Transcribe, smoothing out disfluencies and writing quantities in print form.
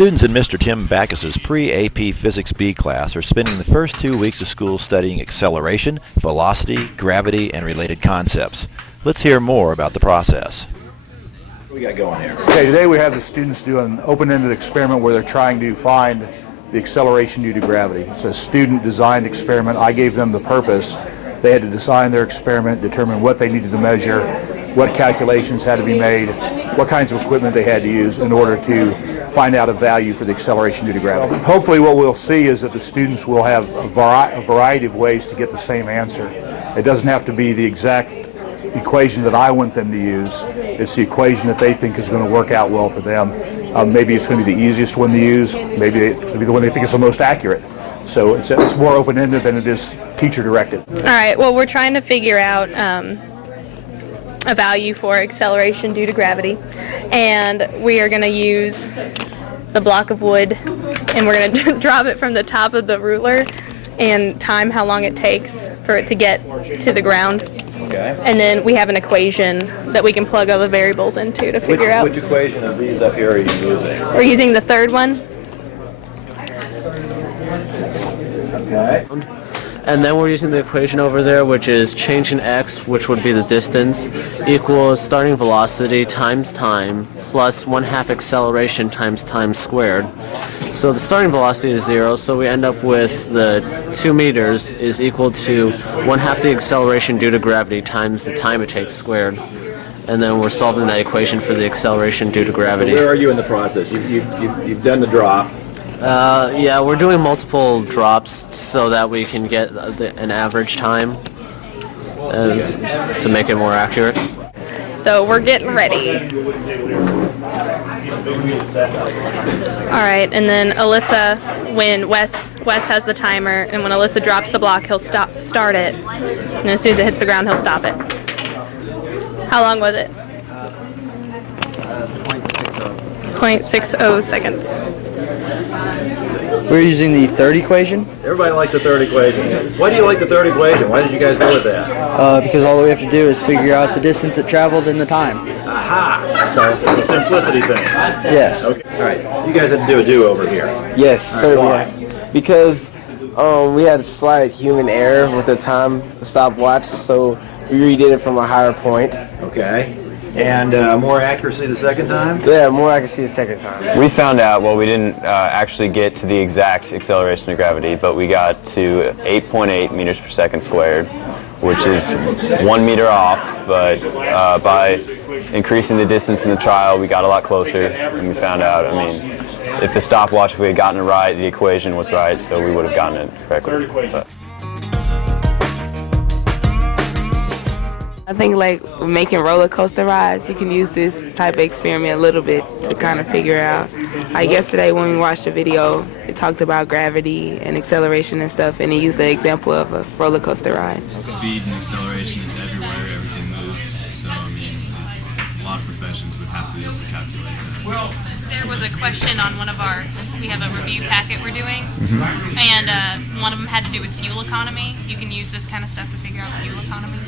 Students in Mr. Tim Backus's pre-AP Physics B class are spending the first 2 weeks of school studying acceleration, velocity, gravity, and related concepts. Let's hear more about the process. What we got going here? Okay, today we have the students do an open-ended experiment where they're trying to find the acceleration due to gravity. It's a student-designed experiment. I gave them the purpose. They had to design their experiment, determine what they needed to measure, what calculations had to be made, what kinds of equipment they had to use in order to find out a value for the acceleration due to gravity. Hopefully what we'll see is that the students will have a variety of ways to get the same answer. It doesn't have to be the exact equation that I want them to use. It's the equation that they think is going to work out well for them. Maybe it's going to be the easiest one to use. Maybe it's going to be the one they think is the most accurate. So it's more open-ended than it is teacher-directed. All right, well, we're trying to figure out a value for acceleration due to gravity, and we are going to use the block of wood, and we're going to drop it from the top of the ruler and time how long it takes for it to get to the ground. Okay. And then we have an equation that we can plug all the variables into to figure out. Which equation of these up here are you using? We're using the third one. Okay. And then we're using the equation over there, which is change in x, which would be the distance, equals starting velocity times time plus 1/2 acceleration times time squared. So the starting velocity is 0, so we end up with the 2 meters is equal to 1/2 the acceleration due to gravity times the time it takes squared. And then we're solving that equation for the acceleration due to gravity. So where are you in the process? You've done the drop. Yeah, we're doing multiple drops so that we can get an average time to make it more accurate. So we're getting ready. All right, and then Alyssa, when Wes has the timer, and when Alyssa drops the block, he'll start it, and as soon as it hits the ground, he'll stop it. How long was it? 0.60 seconds. We're using the third equation. Everybody likes the third equation. Why do you like the third equation? Why did you guys go with that? Because all we have to do is figure out the distance it traveled and the time. Aha! So it's a simplicity thing. Yes. Okay. All right. You guys had to do a do-over here. Yes, All certainly. right, why? Because we had a slight human error with the time, the stopwatch, so we redid it from a higher point. Okay. And more accuracy the second time? Yeah, more accuracy the second time. We found out, well, we didn't actually get to the exact acceleration of gravity, but we got to 8.8 meters per second squared, which is 1 meter off, but by increasing the distance in the trial, we got a lot closer, and we found out, I mean, if the stopwatch, if we had gotten it right, the equation was right, so we would have gotten it correctly. But. I think like making roller coaster rides, you can use this type of experiment a little bit to kind of figure out. Like yesterday when we watched the video, it talked about gravity and acceleration and stuff, and it used the example of a roller coaster ride. Speed and acceleration is everywhere, everything moves, so I mean, a lot of professions would have to be able to calculate that. There was a question on one of we have a review packet we're doing, and one of them had to do with fuel economy. You can use this kind of stuff to figure out fuel economy.